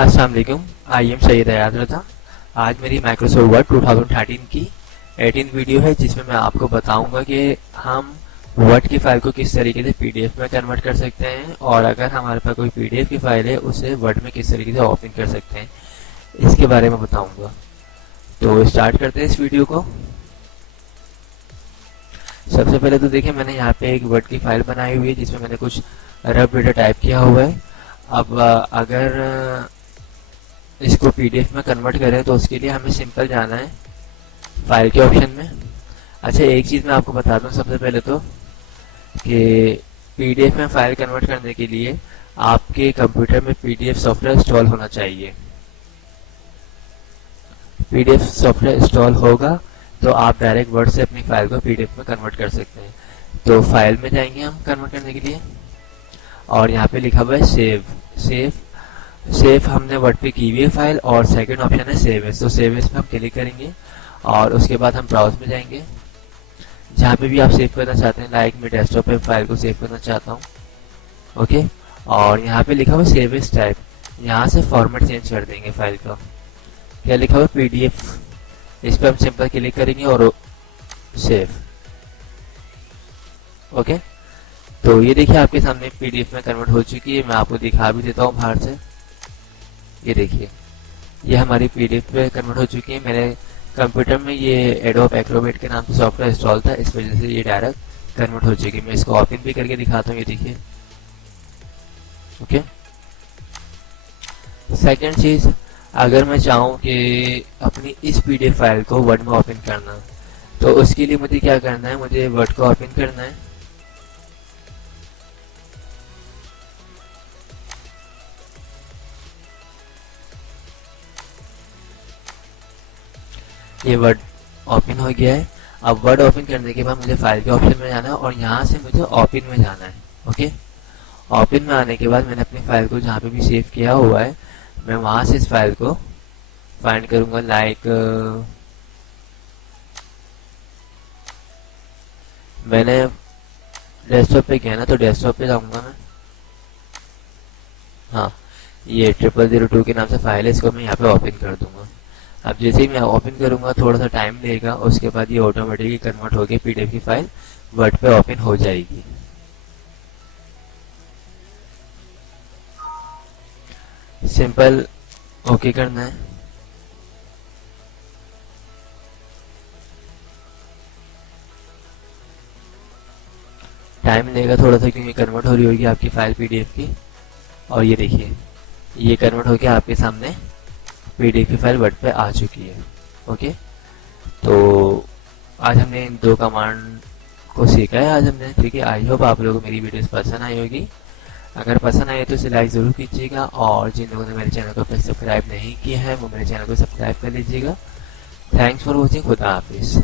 अस्सलाम वालेकुम। I am Syed हयात रज़ा। आज मेरी माइक्रोसॉफ्ट वर्ड 2013 की 18 वीडियो है, जिसमें मैं आपको बताऊंगा कि हम वर्ड की फाइल को किस तरीके से पीडीएफ में कन्वर्ट कर सकते हैं, और अगर हमारे पास कोई पीडीएफ की फाइल है उसे वर्ड में किस तरीके से ओपन कर सकते हैं, इसके बारे में बताऊंगा। तो स्टार्ट करते हैं इस वीडियो को। सबसे पहले तो देखिए, मैंने यहाँ पे एक वर्ड की फाइल बनाई हुई है जिसमें मैंने कुछ रफ डेटा टाइप किया हुआ है। अब अगर इसको पीडीएफ में कन्वर्ट करें तो उसके लिए हमें सिंपल जाना है फाइल के ऑप्शन में। अच्छा, एक चीज़ मैं आपको बता दूं सबसे पहले तो, कि पीडीएफ में फाइल कन्वर्ट करने के लिए आपके कंप्यूटर में पीडीएफ सॉफ्टवेयर इंस्टॉल होना चाहिए। पीडीएफ सॉफ्टवेयर इंस्टॉल होगा तो आप डायरेक्ट वर्ड से अपनी फाइल को पीडीएफ में कन्वर्ट कर सकते हैं। तो फाइल में जाएंगे हम कन्वर्ट करने के लिए, और यहाँ पे लिखा हुआ है सेव हमने वर्ड पे की हुई है फाइल, और सेकंड ऑप्शन है सेव एज। तो सेव एज पे हम क्लिक करेंगे और उसके बाद हम ब्राउज में जाएंगे जहाँ पे भी आप सेव करना चाहते हैं। लाइक मैं डेस्कटॉप पे फाइल को सेव करना चाहता हूँ, ओके। और यहाँ पे लिखा हुआ सेव एज टाइप, यहाँ से फॉर्मेट चेंज कर देंगे फाइल का। क्या लिखा हुआ पीडीएफ, इस पर हम सिंपल क्लिक करेंगे और सेव, ओके। तो ये देखिए आपके सामने पीडीएफ में कन्वर्ट हो चुकी है। मैं आपको दिखा भी देता हूँ बाहर से। ये देखिए, ये हमारी पीडीएफ में कन्वर्ट हो चुकी है। मेरे कंप्यूटर में ये एडोब एक्रोबैट के नाम से सॉफ्टवेयर इंस्टॉल था, इस वजह से ये डायरेक्ट कन्वर्ट हो चुकी है। मैं इसको ओपन भी करके दिखाता हूँ, ये देखिए, ओके। सेकंड चीज, अगर मैं चाहूँ कि अपनी इस पीडीएफ फाइल को वर्ड में ओपन करना, तो उसके लिए मुझे क्या करना है, मुझे वर्ड को ओपन करना है। ये वर्ड ओपन हो गया है। अब वर्ड ओपन करने के बाद मुझे फाइल के ऑप्शन में जाना है और यहाँ से मुझे ओपन में जाना है, ओके। ओपन में आने के बाद मैंने अपनी फाइल को जहाँ पे भी सेव किया हुआ है, मैं वहाँ से इस फाइल को फाइंड करूँगा। लाइक मैंने डेस्कटॉप पे किया ना, तो डेस्कटॉप पे जाऊँगा मैं। हाँ, ये 0002 के नाम से फाइल है, इसको मैं यहाँ पे ओपन कर दूंगा। अब जैसे ही मैं ओपन करूंगा थोड़ा सा टाइम लेगा, उसके बाद ये ऑटोमेटिकली कन्वर्ट होकर पीडीएफ की फाइल वर्ड पे ओपन हो जाएगी। सिंपल ओके करना है। टाइम लेगा थोड़ा सा, क्योंकि कन्वर्ट हो रही होगी आपकी फाइल पीडीएफ की। और ये देखिए, ये कन्वर्ट होकर आपके सामने पीडीएफ की फाइल वर्ड पे आ चुकी है, ओके। तो आज हमने इन दो कमांड को सीखा है आज हमने, ठीक है। आई होप आप लोगों को मेरी वीडियोस पसंद आई होगी। अगर पसंद आए तो इसे लाइक ज़रूर कीजिएगा, और जिन लोगों ने मेरे चैनल को अब सब्सक्राइब नहीं किया है वो मेरे चैनल को सब्सक्राइब कर लीजिएगा। Thanks for watching. खुदा हाफिज़।